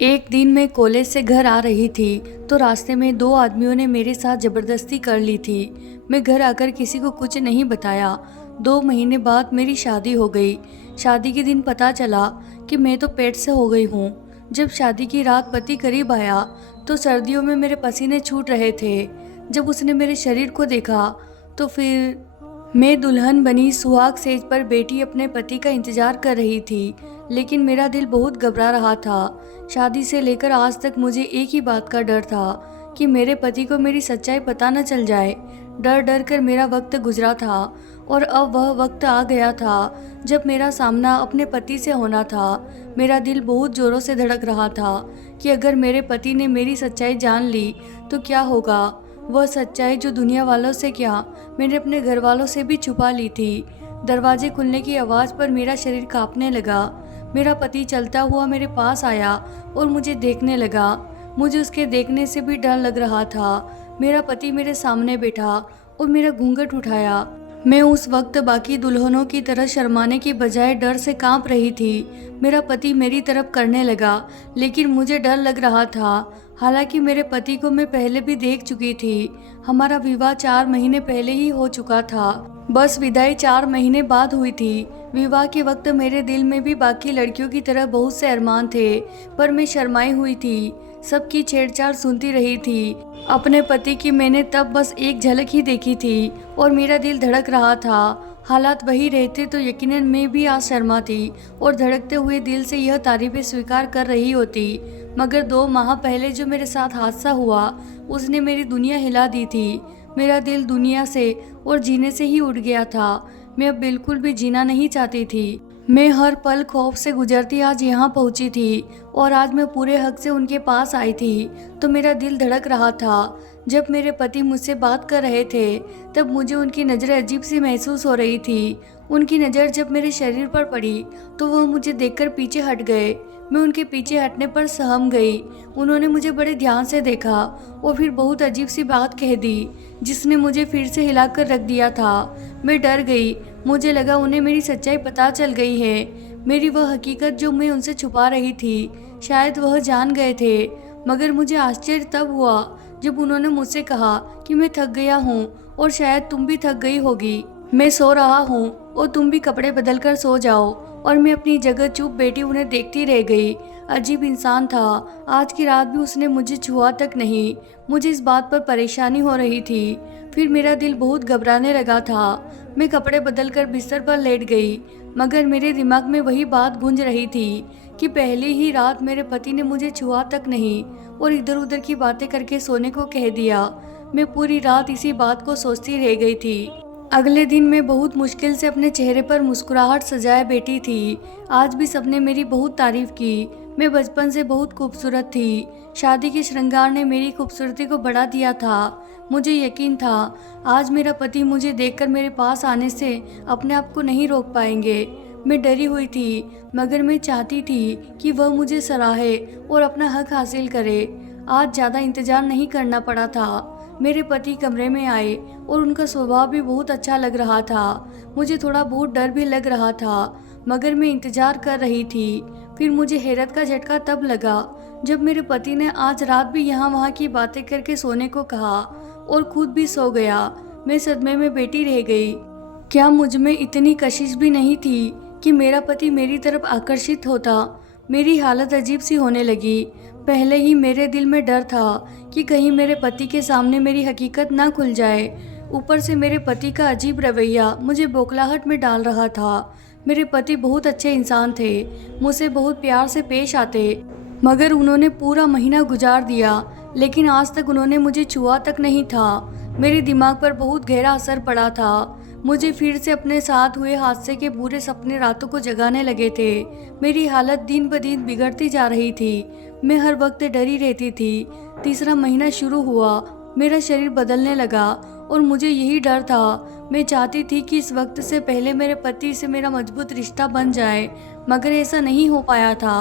एक दिन मैं कॉलेज से घर आ रही थी तो रास्ते में दो आदमियों ने मेरे साथ ज़बरदस्ती कर ली थी। मैं घर आकर किसी को कुछ नहीं बताया। 2 महीने बाद मेरी शादी हो गई। शादी के दिन पता चला कि मैं तो पेट से हो गई हूँ। जब शादी की रात पति करीब आया तो सर्दियों में मेरे पसीने छूट रहे थे। जब उसने मेरे शरीर को देखा तो फिर मैं दुल्हन बनी सुहाग सेज पर बेटी अपने पति का इंतजार कर रही थी, लेकिन मेरा दिल बहुत घबरा रहा था। शादी से लेकर आज तक मुझे एक ही बात का डर था कि मेरे पति को मेरी सच्चाई पता न चल जाए। डर डर कर मेरा वक्त गुजरा था और अब वह वक्त आ गया था जब मेरा सामना अपने पति से होना था। मेरा दिल बहुत जोरों से धड़क रहा था कि अगर मेरे पति ने मेरी सच्चाई जान ली तो क्या होगा। वह सच्चाई जो दुनिया वालों से क्या, मैंने अपने घर वालों से भी छुपा ली थी। दरवाजे खुलने की आवाज़ पर मेरा शरीर कांपने लगा। मेरा पति चलता हुआ मेरे पास आया और मुझे देखने लगा। मुझे उसके देखने से भी डर लग रहा था। मेरा पति मेरे सामने बैठा और मेरा घूंघट उठाया। मैं उस वक्त बाकी दुल्हनों की तरह शर्माने की बजाय डर से कांप रही थी। मेरा पति मेरी तरफ करने लगा, लेकिन मुझे डर लग रहा था। हालांकि मेरे पति को मैं पहले भी देख चुकी थी। हमारा विवाह 4 महीने पहले ही हो चुका था। बस विदाई 4 महीने बाद हुई थी। विवाह के वक्त मेरे दिल में भी बाकी लड़कियों की तरह बहुत से अरमान थे, पर मैं शर्माई हुई थी। सबकी छेड़छाड़ सुनती रही थी। अपने पति की मैंने तब बस एक झलक ही देखी थी और मेरा दिल धड़क रहा था। हालात वही रहते तो यकीनन मैं भी आज शर्माती और धड़कते हुए दिल से यह तारीफें स्वीकार कर रही होती। मगर 2 माह पहले जो मेरे साथ हादसा हुआ उसने मेरी दुनिया हिला दी थी। मेरा दिल दुनिया से और जीने से ही उठ गया था। मैं अब बिल्कुल भी जीना नहीं चाहती थी। मैं हर पल खौफ से गुजरती आज यहाँ पहुँची थी और आज मैं पूरे हक से उनके पास आई थी तो मेरा दिल धड़क रहा था। जब मेरे पति मुझसे बात कर रहे थे तब मुझे उनकी नज़रें अजीब सी महसूस हो रही थी। उनकी नज़र जब मेरे शरीर पर पड़ी तो वह मुझे देखकर पीछे हट गए। मैं उनके पीछे हटने पर सहम गई। उन्होंने मुझे बड़े ध्यान से देखा और फिर बहुत अजीब सी बात कह दी जिसने मुझे फिर से हिलाकर रख दिया था। मैं डर गई। मुझे लगा उन्हें मेरी सच्चाई पता चल गई है, मेरी वह हकीकत जो मैं उनसे छुपा रही थी। शायद वह जान गए थे। मगर मुझे आश्चर्य तब हुआ जब उन्होंने मुझसे कहा कि मैं थक गया हूँ और शायद तुम भी थक गई होगी। मैं सो रहा हूँ और तुम भी कपड़े बदल कर सो जाओ। और मैं अपनी जगह चुप बैठी उन्हें देखती रह गई। अजीब इंसान था। आज की रात भी उसने मुझे छुआ तक नहीं। मुझे इस बात पर परेशानी हो रही थी। फिर मेरा दिल बहुत घबराने लगा था। मैं कपड़े बदल कर बिस्तर पर लेट गई, मगर मेरे दिमाग में वही बात गूंज रही थी कि पहली ही रात मेरे पति ने मुझे छुआ तक नहीं और इधर उधर की बातें करके सोने को कह दिया। मैं पूरी रात इसी बात को सोचती रह गई थी। अगले दिन मैं बहुत मुश्किल से अपने चेहरे पर मुस्कुराहट सजाए बैठी थी। आज भी सबने मेरी बहुत तारीफ की। मैं बचपन से बहुत खूबसूरत थी। शादी के श्रृंगार ने मेरी खूबसूरती को बढ़ा दिया था। मुझे यकीन था आज मेरा पति मुझे देखकर मेरे पास आने से अपने आप को नहीं रोक पाएंगे। मैं डरी हुई थी, मगर मैं चाहती थी कि वह मुझे सराहे और अपना हक हासिल करे। आज ज़्यादा इंतजार नहीं करना पड़ा था। मेरे पति कमरे में आए और उनका स्वभाव भी बहुत अच्छा लग रहा था। मुझे थोड़ा बहुत डर भी लग रहा था, मगर मैं इंतजार कर रही थी। फिर मुझे हैरत का झटका तब लगा जब मेरे पति ने आज रात भी यहाँ वहाँ की बातें करके सोने को कहा और खुद भी सो गया। मैं सदमे में बैठी रह गई। क्या मुझ में इतनी कशिश भी नहीं थी कि मेरा पति मेरी तरफ आकर्षित होता। मेरी हालत अजीब सी होने लगी। पहले ही मेरे दिल में डर था कि कहीं मेरे पति के सामने मेरी हकीकत ना खुल जाए। ऊपर से मेरे पति का अजीब रवैया मुझे बौखलाहट में डाल रहा था। मेरे पति बहुत अच्छे इंसान थे, मुझसे बहुत प्यार से पेश आते, मगर उन्होंने पूरा महीना गुजार दिया, लेकिन आज तक उन्होंने मुझे छुआ तक नहीं था। मेरे दिमाग पर बहुत गहरा असर पड़ा था। मुझे फिर से अपने साथ हुए हादसे के बुरे सपने रातों को जगाने लगे थे। मेरी हालत दिन ब दिन बिगड़ती जा रही थी। मैं हर वक्त डरी रहती थी। तीसरा महीना शुरू हुआ। मेरा शरीर बदलने लगा और मुझे यही डर था। मैं चाहती थी कि इस वक्त से पहले मेरे पति से मेरा मजबूत रिश्ता बन जाए, मगर ऐसा नहीं हो पाया था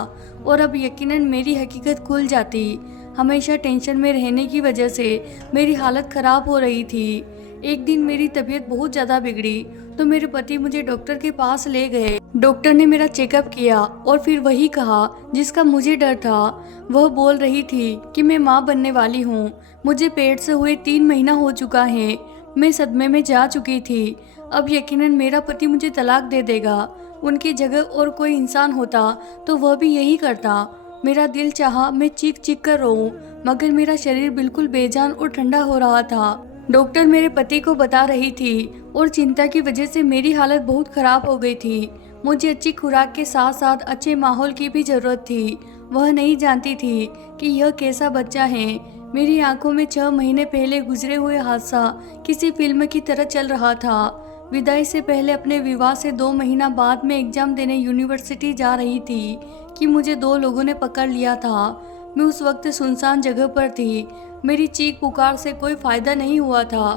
और अब यकीनन मेरी हकीकत खुल जाती। हमेशा टेंशन में रहने की वजह से मेरी हालत ख़राब हो रही थी। एक दिन मेरी तबीयत बहुत ज़्यादा बिगड़ी। तो मेरे पति मुझे डॉक्टर के पास ले गए। डॉक्टर ने मेरा चेकअप किया और फिर वही कहा जिसका मुझे डर था। वह बोल रही थी कि मैं माँ बनने वाली हूँ। मुझे पेट से हुए 3 महीना हो चुका है। मैं सदमे में जा चुकी थी। अब यकीनन मेरा पति मुझे तलाक दे देगा। उनकी जगह और कोई इंसान होता तो वह भी यही करता। मेरा दिल चाहा मैं चीख चीख कर रोऊं, मगर मेरा शरीर बिल्कुल बेजान और ठंडा हो रहा था। डॉक्टर मेरे पति को बता रही थी और चिंता की वजह से मेरी हालत बहुत खराब हो गई थी। मुझे अच्छी खुराक के साथ साथ अच्छे माहौल की भी जरूरत थी। वह नहीं जानती थी कि यह कैसा बच्चा है। मेरी आंखों में 6 महीने पहले गुजरे हुए हादसा किसी फिल्म की तरह चल रहा था। विदाई से पहले अपने विवाह से 2 महीना बाद में एग्जाम देने यूनिवर्सिटी जा रही थी कि मुझे 2 लोगों ने पकड़ लिया था। मैं उस वक्त सुनसान जगह पर थी। मेरी चीख पुकार से कोई फायदा नहीं हुआ था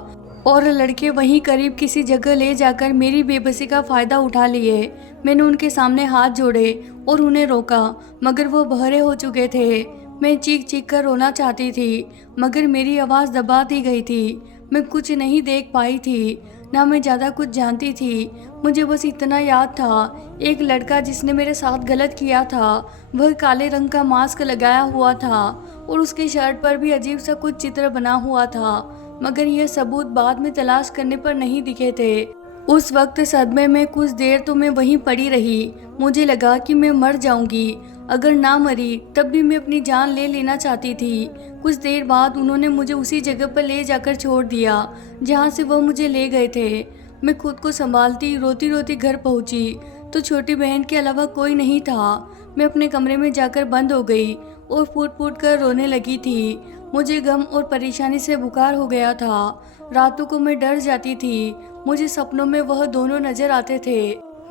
और लड़के वहीं करीब किसी जगह ले जाकर मेरी बेबसी का फायदा उठा लिए। मैंने उनके सामने हाथ जोड़े और उन्हें रोका, मगर वो बहरे हो चुके थे। मैं चीख चीख कर रोना चाहती थी, मगर मेरी आवाज़ दबा दी गई थी। मैं कुछ नहीं देख पाई थी, ना मैं ज़्यादा कुछ जानती थी। मुझे बस इतना याद था, एक लड़का जिसने मेरे साथ गलत किया था, वह काले रंग का मास्क लगाया हुआ था और उसके शर्ट पर भी अजीब सा कुछ चित्र बना हुआ था, मगर यह सबूत बाद में तलाश करने पर नहीं दिखे थे। उस वक्त सदमे में कुछ देर तो मैं वहीं पड़ी रही। मुझे लगा कि मैं मर जाऊंगी। अगर ना मरी तब भी मैं अपनी जान ले लेना चाहती थी। कुछ देर बाद उन्होंने मुझे उसी जगह पर ले जाकर छोड़ दिया जहाँ से वह मुझे ले गए थे। मैं खुद को संभालती रोती रोती घर पहुँची तो छोटी बहन के अलावा कोई नहीं था। मैं अपने कमरे में जाकर बंद हो गई और फूट फूट कर रोने लगी थी। मुझे गम और परेशानी से बुखार हो गया था। रातों को मैं डर जाती थी। मुझे सपनों में वह दोनों नजर आते थे।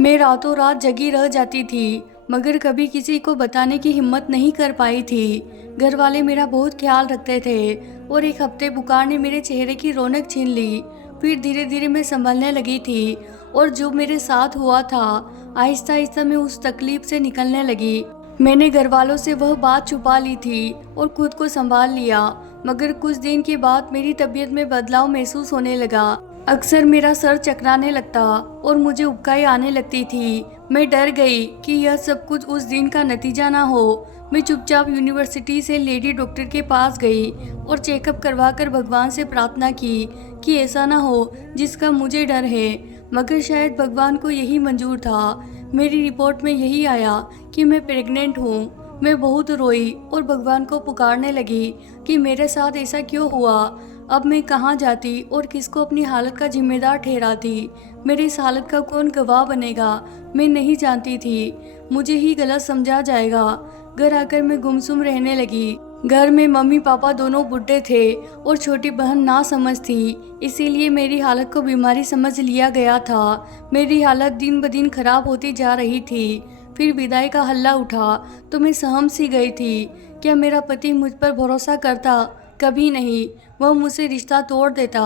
मैं रातों रात जगी रह जाती थी, मगर कभी किसी को बताने की हिम्मत नहीं कर पाई थी। घर वाले मेरा बहुत ख्याल रखते थे और एक हफ्ते बुखार ने मेरे चेहरे की रौनक छीन ली। फिर धीरे धीरे मैं संभलने लगी थी और जो मेरे साथ हुआ था, आहिस्ता आहिस्ता मैं उस तकलीफ से निकलने लगी। मैंने घर वालों से वह बात छुपा ली थी और खुद को संभाल लिया, मगर कुछ दिन के बाद मेरी तबीयत में बदलाव महसूस होने लगा। अक्सर मेरा सर चकराने लगता और मुझे उबकाई आने लगती थी। मैं डर गई कि यह सब कुछ उस दिन का नतीजा ना हो। मैं चुपचाप यूनिवर्सिटी से लेडी डॉक्टर के पास गई और चेकअप करवाकर भगवान से प्रार्थना की कि ऐसा ना हो जिसका मुझे डर है, मगर शायद भगवान को यही मंजूर था। मेरी रिपोर्ट में यही आया कि मैं प्रेग्नेंट हूँ। मैं बहुत रोई और भगवान को पुकारने लगी कि मेरे साथ ऐसा क्यों हुआ। अब मैं कहाँ जाती और किसको अपनी हालत का जिम्मेदार ठहराती। मेरी इस हालत का कौन गवाह बनेगा, मैं नहीं जानती थी। मुझे ही गलत समझा जाएगा। घर आकर मैं गुमसुम रहने लगी। घर में मम्मी पापा दोनों बुढ़े थे और छोटी बहन ना समझ थी, इसीलिए मेरी हालत को बीमारी समझ लिया गया था। मेरी हालत दिन ब दिन खराब होती जा रही थी। फिर विदाई का हल्ला उठा तो मैं सहम सी गई थी। क्या मेरा पति मुझ पर भरोसा करता? कभी नहीं। वह मुझसे रिश्ता तोड़ देता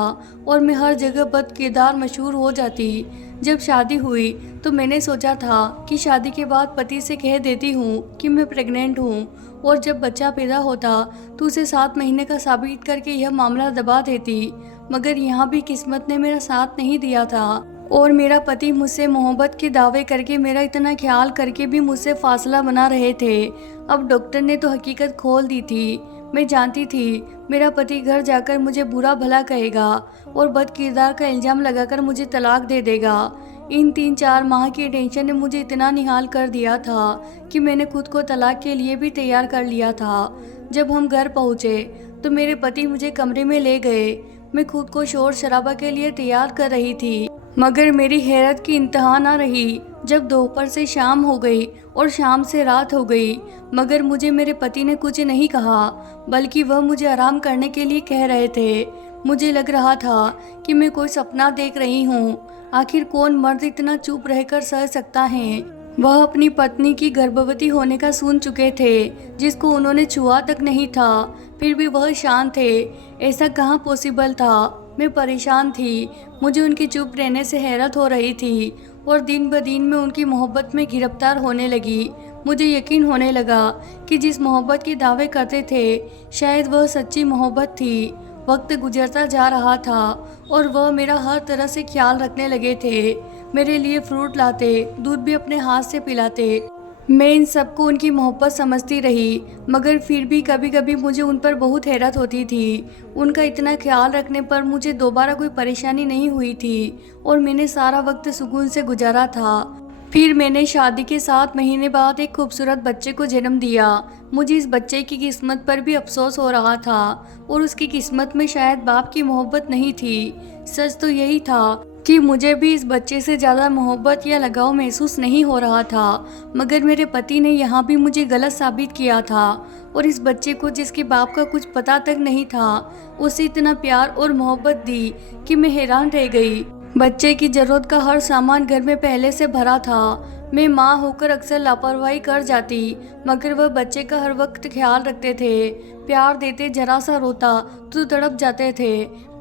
और मैं हर जगह बदकिरदार मशहूर हो जाती। जब शादी हुई तो मैंने सोचा था कि शादी के बाद पति से कह देती हूँ कि मैं प्रेग्नेंट हूँ और जब बच्चा पैदा होता तो उसे 7 महीने का साबित करके यह मामला दबा देती, मगर यहाँ भी किस्मत ने मेरा साथ नहीं दिया था और मेरा पति मुझसे मोहब्बत के दावे करके मेरा इतना ख्याल करके भी मुझसे फासला बना रहे थे। अब डॉक्टर ने तो हकीकत खोल दी थी। मैं जानती थी मेरा पति घर जाकर मुझे बुरा भला कहेगा और बदकिरदार का इल्ज़ाम लगाकर मुझे तलाक दे देगा। इन 3-4 माह की टेंशन ने मुझे इतना निहाल कर दिया था कि मैंने खुद को तलाक के लिए भी तैयार कर लिया था। जब हम घर पहुँचे तो मेरे पति मुझे कमरे में ले गए। मैं खुद को शोर शराबा के लिए तैयार कर रही थी, मगर मेरी हैरत की इंतहा न रही जब दोपहर से शाम हो गई और शाम से रात हो गई, मगर मुझे मेरे पति ने कुछ नहीं कहा, बल्कि वह मुझे आराम करने के लिए कह रहे थे। मुझे लग रहा था कि मैं कोई सपना देख रही हूँ। आखिर कौन मर्द इतना चुप रहकर सह सकता है? वह अपनी पत्नी की गर्भवती होने का सुन चुके थे, जिसको उन्होंने छुआ तक नहीं था, फिर भी वह शांत थे। ऐसा कहाँ पॉसिबल था? मैं परेशान थी। मुझे उनके चुप रहने से हैरत हो रही थी और दिन ब दिन मैं उनकी मोहब्बत में गिरफ्तार होने लगी। मुझे यकीन होने लगा कि जिस मोहब्बत के दावे करते थे शायद वह सच्ची मोहब्बत थी। वक्त गुजरता जा रहा था और वह मेरा हर तरह से ख्याल रखने लगे थे। मेरे लिए फ्रूट लाते, दूध भी अपने हाथ से पिलाते। मैं इन सबको उनकी मोहब्बत समझती रही, मगर फिर भी कभी कभी मुझे उन पर बहुत हैरत होती थी। उनका इतना ख्याल रखने पर मुझे दोबारा कोई परेशानी नहीं हुई थी और मैंने सारा वक्त सुकून से गुजारा था। फिर मैंने शादी के 7 महीने बाद एक खूबसूरत बच्चे को जन्म दिया। मुझे इस बच्चे की किस्मत पर भी अफसोस हो रहा था और उसकी किस्मत में शायद बाप की मोहब्बत नहीं थी। सच तो यही था कि मुझे भी इस बच्चे से ज़्यादा मोहब्बत या लगाव महसूस नहीं हो रहा था, मगर मेरे पति ने यहाँ भी मुझे गलत साबित किया था और इस बच्चे को, जिसके बाप का कुछ पता तक नहीं था, उसे इतना प्यार और मोहब्बत दी कि मैं हैरान रह गई। बच्चे की ज़रूरत का हर सामान घर में पहले से भरा था। मैं माँ होकर अक्सर लापरवाही कर जाती, मगर वह बच्चे का हर वक्त ख्याल रखते थे, प्यार देते, जरा सा रोता तो तड़प जाते थे।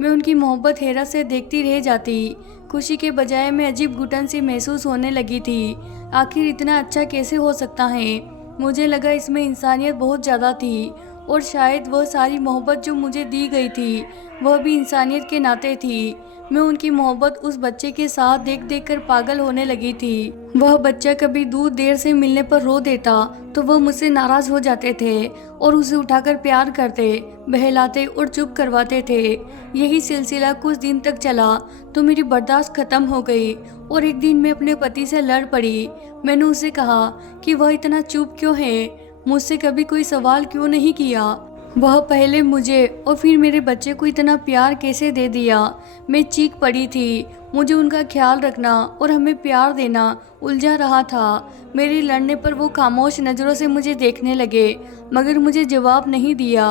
मैं उनकी मोहब्बत हैरत से देखती रह जाती। खुशी के बजाय मैं अजीब घुटन सी महसूस होने लगी थी। आखिर इतना अच्छा कैसे हो सकता है? मुझे लगा इसमें इंसानियत बहुत ज़्यादा थी और शायद वह सारी मोहब्बत जो मुझे दी गई थी वह भी इंसानियत के नाते थी। मैं उनकी मोहब्बत उस बच्चे के साथ देख देख कर पागल होने लगी थी। वह बच्चा कभी दूध देर से मिलने पर रो देता तो वह मुझसे नाराज हो जाते थे और उसे उठाकर प्यार करते, बहलाते और चुप करवाते थे। यही सिलसिला कुछ दिन तक चला तो मेरी बर्दाश्त खत्म हो गई और एक दिन मैं अपने पति से लड़ पड़ी। मैंने उसे कहा कि वह इतना चुप क्यों है, मुझसे कभी कोई सवाल क्यों नहीं किया। वह पहले मुझे और फिर मेरे बच्चे को इतना प्यार कैसे दे दिया। मैं चीख पड़ी थी। मुझे उनका ख्याल रखना और हमें प्यार देना उलझा रहा था। मेरे लड़ने पर वो खामोश नज़रों से मुझे देखने लगे, मगर मुझे जवाब नहीं दिया।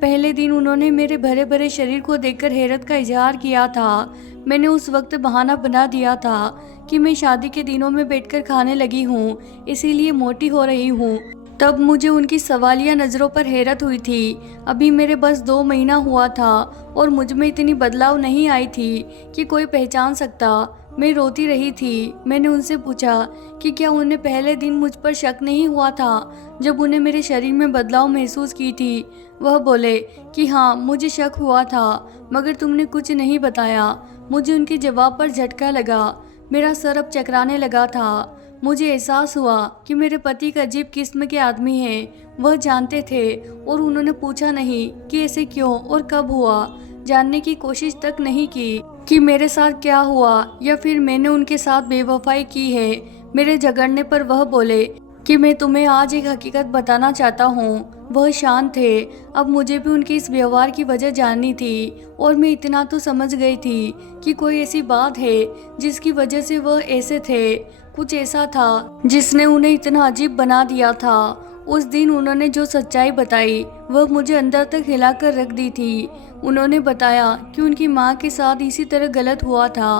पहले दिन उन्होंने मेरे भरे भरे शरीर को देखकर हैरत का इजहार किया था। मैंने उस वक्त बहाना बना दिया था कि मैं शादी के दिनों में बैठकर खाने लगी हूँ, इसीलिए मोटी हो रही हूँ। तब मुझे उनकी सवालिया नज़रों पर हैरत हुई थी। अभी मेरे बस 2 महीना हुआ था और मुझ में इतनी बदलाव नहीं आई थी कि कोई पहचान सकता। मैं रोती रही थी। मैंने उनसे पूछा कि क्या उन्हें पहले दिन मुझ पर शक नहीं हुआ था जब उन्हें मेरे शरीर में बदलाव महसूस की थी। वह बोले कि हाँ, मुझे शक हुआ था, मगर तुमने कुछ नहीं बताया। मुझे उनके जवाब पर झटका लगा। मेरा सर अब चकराने लगा था। मुझे एहसास हुआ कि मेरे पति एक अजीब किस्म के आदमी हैं। वह जानते थे और उन्होंने पूछा नहीं कि ऐसे क्यों और कब हुआ। जानने की कोशिश तक नहीं की कि मेरे साथ क्या हुआ या फिर मैंने उनके साथ बेवफाई की है। मेरे झगड़ने पर वह बोले कि मैं तुम्हें आज एक हकीकत बताना चाहता हूँ। वह शांत थे। अब मुझे भी उनके इस व्यवहार की वजह जाननी थी और मैं इतना तो समझ गई थी कि कोई ऐसी बात है जिसकी वजह से वह ऐसे थे। कुछ ऐसा था जिसने उन्हें इतना अजीब बना दिया था। उस दिन उन्होंने जो सच्चाई बताई वह मुझे अंदर तक हिलाकर रख दी थी। उन्होंने बताया कि उनकी माँ के साथ इसी तरह गलत हुआ था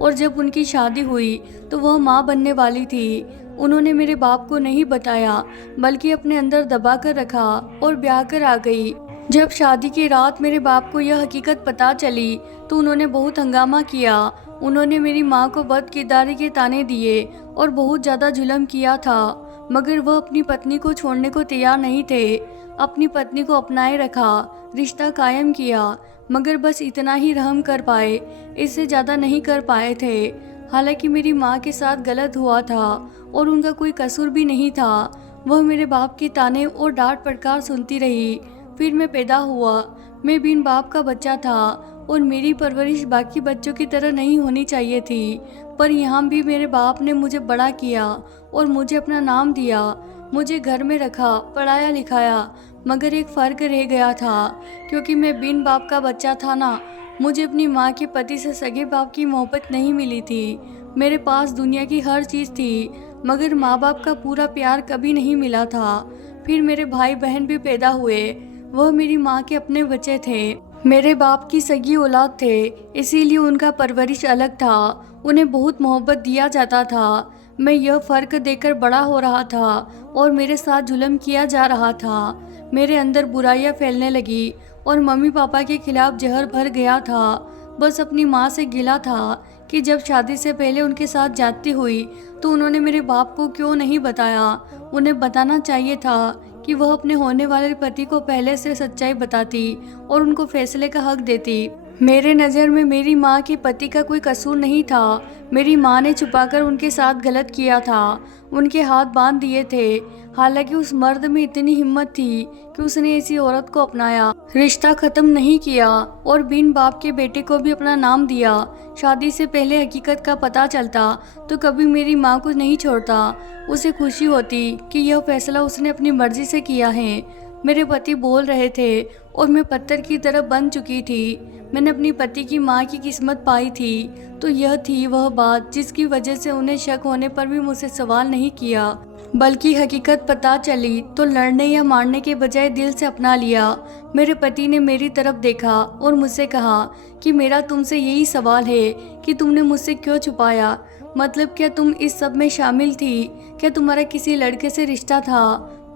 और जब उनकी शादी हुई तो वह माँ बनने वाली थी। उन्होंने मेरे बाप को नहीं बताया, बल्कि अपने अंदर दबा कर रखा और ब्याह कर आ गई। जब शादी की रात मेरे बाप को यह हकीकत पता चली तो उन्होंने बहुत हंगामा किया। उन्होंने मेरी माँ को बदकिरदारी के ताने दिए और बहुत ज़्यादा जुल्म किया था, मगर वह अपनी पत्नी को छोड़ने को तैयार नहीं थे। अपनी पत्नी को अपनाए रखा, रिश्ता कायम किया, मगर बस इतना ही रहम कर पाए, इससे ज़्यादा नहीं कर पाए थे। हालांकि मेरी माँ के साथ गलत हुआ था और उनका कोई कसूर भी नहीं था। वह मेरे बाप के ताने और डांट फटकार सुनती रही। फिर मैं पैदा हुआ। मैं बिन बाप का बच्चा था और मेरी परवरिश बाकी बच्चों की तरह नहीं होनी चाहिए थी, पर यहाँ भी मेरे बाप ने मुझे बड़ा किया और मुझे अपना नाम दिया। मुझे घर में रखा, पढ़ाया लिखाया, मगर एक फ़र्क रह गया था, क्योंकि मैं बिन बाप का बच्चा था ना। मुझे अपनी माँ के पति से सगे बाप की मोहब्बत नहीं मिली थी। मेरे पास दुनिया की हर चीज़ थी, मगर माँ बाप का पूरा प्यार कभी नहीं मिला था। फिर मेरे भाई बहन भी पैदा हुए। वह मेरी माँ के अपने बच्चे थे। मेरे बाप की सगी औलाद थे, इसीलिए उनका परवरिश अलग था। उन्हें बहुत मोहब्बत दिया जाता था। मैं यह फ़र्क देकर बड़ा हो रहा था और मेरे साथ जुल्म किया जा रहा था। मेरे अंदर बुराइयां फैलने लगी और मम्मी पापा के खिलाफ जहर भर गया था। बस अपनी माँ से गिला था कि जब शादी से पहले उनके साथ जाती हुई तो उन्होंने मेरे बाप को क्यों नहीं बताया। उन्हें बताना चाहिए था कि वह अपने होने वाले पति को पहले से सच्चाई बताती और उनको फैसले का हक देती। मेरे नज़र में मेरी माँ के पति का कोई कसूर नहीं था। मेरी माँ ने छुपाकर उनके साथ गलत किया था, उनके हाथ बांध दिए थे। हालांकि उस मर्द में इतनी हिम्मत थी कि उसने ऐसी औरत को अपनाया, रिश्ता खत्म नहीं किया और बिन बाप के बेटे को भी अपना नाम दिया। शादी से पहले हकीकत का पता चलता तो कभी मेरी माँ को नहीं छोड़ता। उसे खुशी होती कि यह फैसला उसने अपनी मर्जी से किया है। मेरे पति बोल रहे थे और मैं पत्थर की तरह बन चुकी थी। मैंने अपनी पति की माँ की किस्मत पाई थी तो यह थी वह बात जिसकी वजह से उन्हें शक होने पर भी मुझसे सवाल नहीं किया, बल्कि हकीकत पता चली तो लड़ने या मारने के बजाय दिल से अपना लिया। मेरे पति ने मेरी तरफ देखा और मुझसे कहा कि मेरा तुमसे यही सवाल है कि तुमने मुझसे क्यों छुपाया। मतलब क्या तुम इस सब में शामिल थी? क्या तुम्हारा किसी लड़के से रिश्ता था?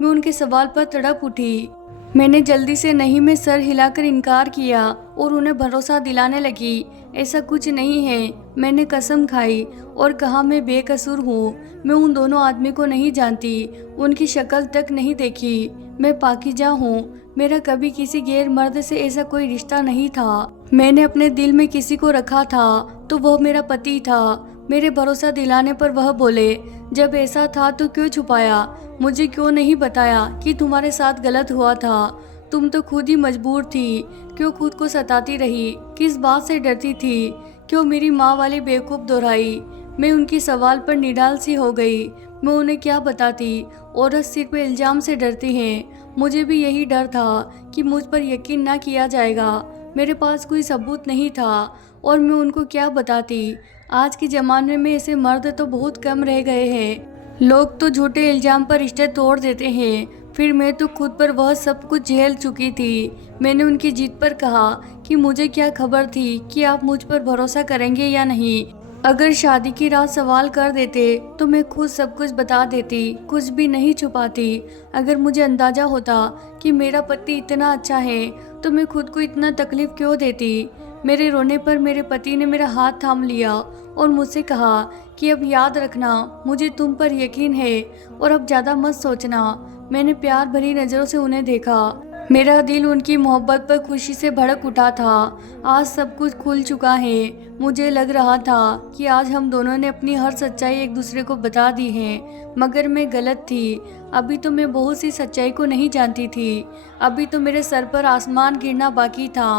मैं उनके सवाल पर तड़प उठी। मैंने जल्दी से नहीं में सर हिलाकर इनकार किया और उन्हें भरोसा दिलाने लगी, ऐसा कुछ नहीं है। मैंने कसम खाई और कहा मैं बेकसूर हूँ। मैं उन दोनों आदमी को नहीं जानती, उनकी शक्ल तक नहीं देखी। मैं पाकीज़ा हूँ। मेरा कभी किसी गैर मर्द से ऐसा कोई रिश्ता नहीं था। मैंने अपने दिल में किसी को रखा था तो वह मेरा पति था। मेरे भरोसा दिलाने पर वह बोले, जब ऐसा था तो क्यों छुपाया? मुझे क्यों नहीं बताया कि तुम्हारे साथ गलत हुआ था? तुम तो खुद ही मजबूर थी। क्यों खुद को सताती रही? किस बात से डरती थी? क्यों मेरी माँ वाली बेवकूफ़ दोहराई? मैं उनकी सवाल पर निडाल सी हो गई। मैं उन्हें क्या बताती? औरत सिर्फ इल्ज़ाम से डरती हैं। मुझे भी यही डर था कि मुझ पर यकीन ना किया जाएगा। मेरे पास कोई सबूत नहीं था और मैं उनको क्या बताती। आज के ज़माने में ऐसे मर्द तो बहुत कम रह गए हैं। लोग तो झूठे इल्ज़ाम पर रिश्ते तोड़ देते हैं। फिर मैं तो खुद पर वह सब कुछ झेल चुकी थी। मैंने उनकी जिद पर कहा कि मुझे क्या खबर थी कि आप मुझ पर भरोसा करेंगे या नहीं। अगर शादी की रात सवाल कर देते तो मैं खुद सब कुछ बता देती, कुछ भी नहीं छुपाती। अगर मुझे अंदाज़ा होता कि मेरा पति इतना अच्छा है तो मैं खुद को इतना तकलीफ़ क्यों देती। मेरे रोने पर मेरे पति ने मेरा हाथ थाम लिया और मुझसे कहा कि अब याद रखना, मुझे तुम पर यकीन है और अब ज़्यादा मत सोचना। मैंने प्यार भरी नज़रों से उन्हें देखा। मेरा दिल उनकी मोहब्बत पर खुशी से भड़क उठा था। आज सब कुछ खुल चुका है। मुझे लग रहा था कि आज हम दोनों ने अपनी हर सच्चाई एक दूसरे को बता दी है, मगर मैं गलत थी। अभी तो मैं बहुत सी सच्चाई को नहीं जानती थी। अभी तो मेरे सर पर आसमान गिरना बाकी था।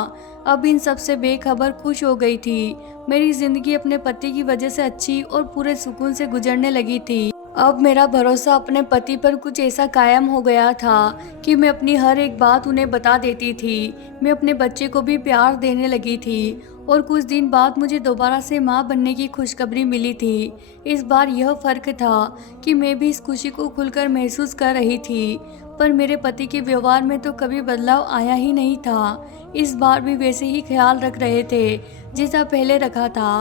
अब इन सब से बेखबर खुश हो गई थी। मेरी ज़िंदगी अपने पति की वजह से अच्छी और पूरे सुकून से गुजरने लगी थी। अब मेरा भरोसा अपने पति पर कुछ ऐसा कायम हो गया था कि मैं अपनी हर एक बात उन्हें बता देती थी। मैं अपने बच्चे को भी प्यार देने लगी थी और कुछ दिन बाद मुझे दोबारा से माँ बनने की खुशखबरी मिली थी। इस बार यह फ़र्क था कि मैं भी इस खुशी को खुलकर महसूस कर रही थी, पर मेरे पति के व्यवहार में तो कभी बदलाव आया ही नहीं था। इस बार भी वैसे ही ख्याल रख रहे थे जैसा पहले रखा था।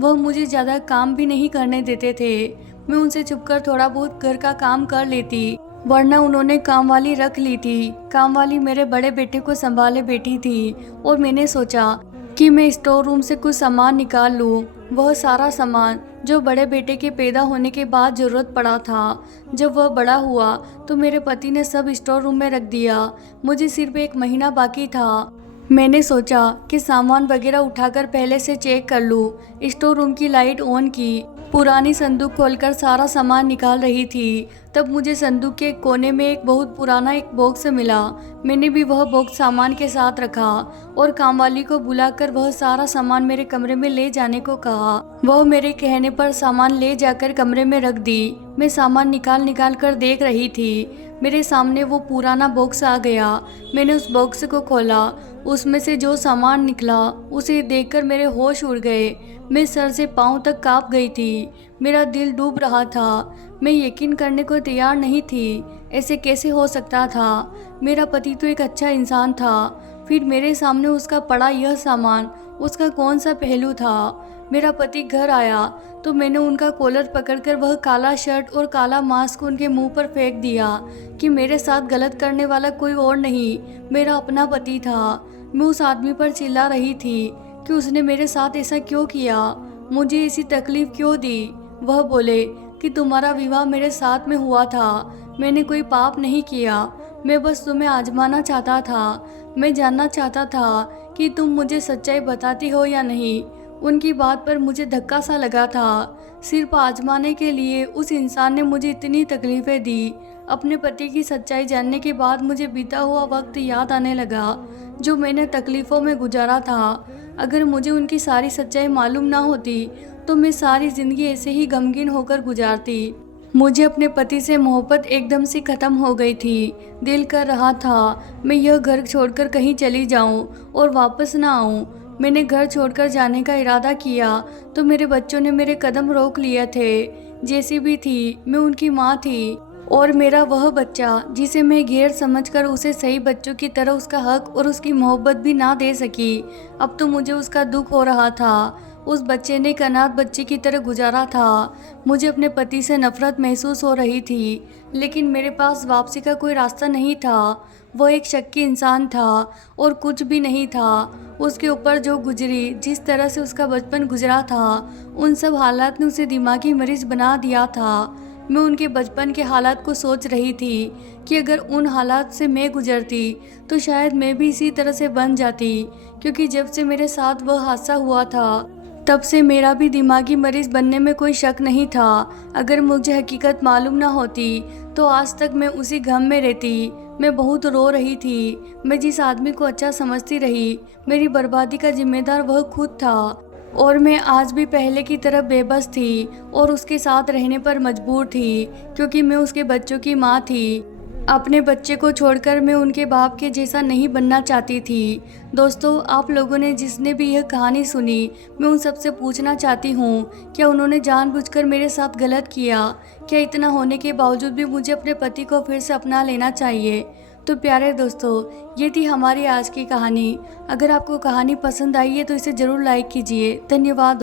वह मुझे ज़्यादा काम भी नहीं करने देते थे। मैं उनसे छुपकर थोड़ा बहुत घर का काम कर लेती, वरना उन्होंने कामवाली रख ली थी। कामवाली मेरे बड़े बेटे को संभाले बैठी थी और मैंने सोचा कि मैं स्टोर रूम से कुछ सामान निकाल लूँ। वह सारा सामान जो बड़े बेटे के पैदा होने के बाद ज़रूरत पड़ा था। जब वह बड़ा हुआ तो मेरे पति ने सब स्टोर रूम में रख दिया। मुझे सिर्फ 1 महीना बाकी था। मैंने सोचा कि सामान वगैरह उठाकर पहले से चेक कर लूँ। स्टोर रूम की लाइट ऑन की, पुरानी संदूक खोलकर सारा सामान निकाल रही थी। तब मुझे संदूक के कोने में एक बहुत पुराना बॉक्स मिला। मैंने भी वह बॉक्स सामान के साथ रखा और कामवाली को बुलाकर वह सारा सामान मेरे कमरे में ले जाने को कहा। वह मेरे कहने पर सामान ले जाकर कमरे में रख दी। मैं सामान निकाल कर देख रही थी। मेरे सामने वो पुराना बॉक्स आ गया। मैंने उस बॉक्स को खोला। उसमें से जो सामान निकला उसे देखकर मेरे होश उड़ गए। मैं सर से पांव तक कांप गई थी। मेरा दिल डूब रहा था। मैं यकीन करने को तैयार नहीं थी। ऐसे कैसे हो सकता था? मेरा पति तो एक अच्छा इंसान था, फिर मेरे सामने उसका पड़ा यह सामान, उसका कौन सा पहलू था? मेरा पति घर आया तो मैंने उनका कॉलर पकड़कर वह काला शर्ट और काला मास्क उनके मुंह पर फेंक दिया कि मेरे साथ गलत करने वाला कोई और नहीं, मेरा अपना पति था। मैं उस आदमी पर चिल्ला रही थी कि उसने मेरे साथ ऐसा क्यों किया, मुझे ऐसी तकलीफ क्यों दी। वह बोले कि तुम्हारा विवाह मेरे साथ में हुआ था, मैंने कोई पाप नहीं किया। मैं बस तुम्हें आजमाना चाहता था। मैं जानना चाहता था कि तुम मुझे सच्चाई बताती हो या नहीं। उनकी बात पर मुझे धक्का सा लगा था। सिर्फ आजमाने के लिए उस इंसान ने मुझे इतनी तकलीफ़ें दी। अपने पति की सच्चाई जानने के बाद मुझे बीता हुआ वक्त याद आने लगा, जो मैंने तकलीफ़ों में गुजारा था। अगर मुझे उनकी सारी सच्चाई मालूम ना होती तो मैं सारी ज़िंदगी ऐसे ही गमगीन होकर गुजारती। मुझे अपने पति से मोहब्बत एकदम से ख़त्म हो गई थी। दिल कर रहा था मैं यह घर छोड़कर कहीं चली जाऊं और वापस ना आऊं। मैंने घर छोड़कर जाने का इरादा किया तो मेरे बच्चों ने मेरे कदम रोक लिए थे। जैसी भी थी, मैं उनकी माँ थी और मेरा वह बच्चा जिसे मैं गैर समझकर उसे सही बच्चों की तरह उसका हक और उसकी मोहब्बत भी ना दे सकी। अब तो मुझे उसका दुख हो रहा था। उस बच्चे ने एक अनाथ बच्चे की तरह गुजारा था। मुझे अपने पति से नफरत महसूस हो रही थी, लेकिन मेरे पास वापसी का कोई रास्ता नहीं था। वह एक शक्की इंसान था और कुछ भी नहीं था। उसके ऊपर जो गुजरी, जिस तरह से उसका बचपन गुजरा था, उन सब हालात ने उसे दिमागी मरीज बना दिया था। मैं उनके बचपन के हालात को सोच रही थी कि अगर उन हालात से मैं गुजरती तो शायद मैं भी इसी तरह से बन जाती, क्योंकि जब से मेरे साथ वह हादसा हुआ था तब से मेरा भी दिमागी मरीज बनने में कोई शक नहीं था। अगर मुझे हकीकत मालूम ना होती तो आज तक मैं उसी गम में रहती। मैं बहुत रो रही थी। मैं जिस आदमी को अच्छा समझती रही, मेरी बर्बादी का जिम्मेदार वह खुद था और मैं आज भी पहले की तरह बेबस थी और उसके साथ रहने पर मजबूर थी, क्योंकि मैं उसके बच्चों की माँ थी। अपने बच्चे को छोड़कर मैं उनके बाप के जैसा नहीं बनना चाहती थी। दोस्तों, आप लोगों ने जिसने भी यह कहानी सुनी, मैं उन सबसे पूछना चाहती हूँ, क्या उन्होंने जानबूझकर मेरे साथ गलत किया? क्या इतना होने के बावजूद भी मुझे अपने पति को फिर से अपना लेना चाहिए? तो प्यारे दोस्तों, ये थी हमारी आज की कहानी। अगर आपको कहानी पसंद आई है तो इसे ज़रूर लाइक कीजिए। धन्यवाद।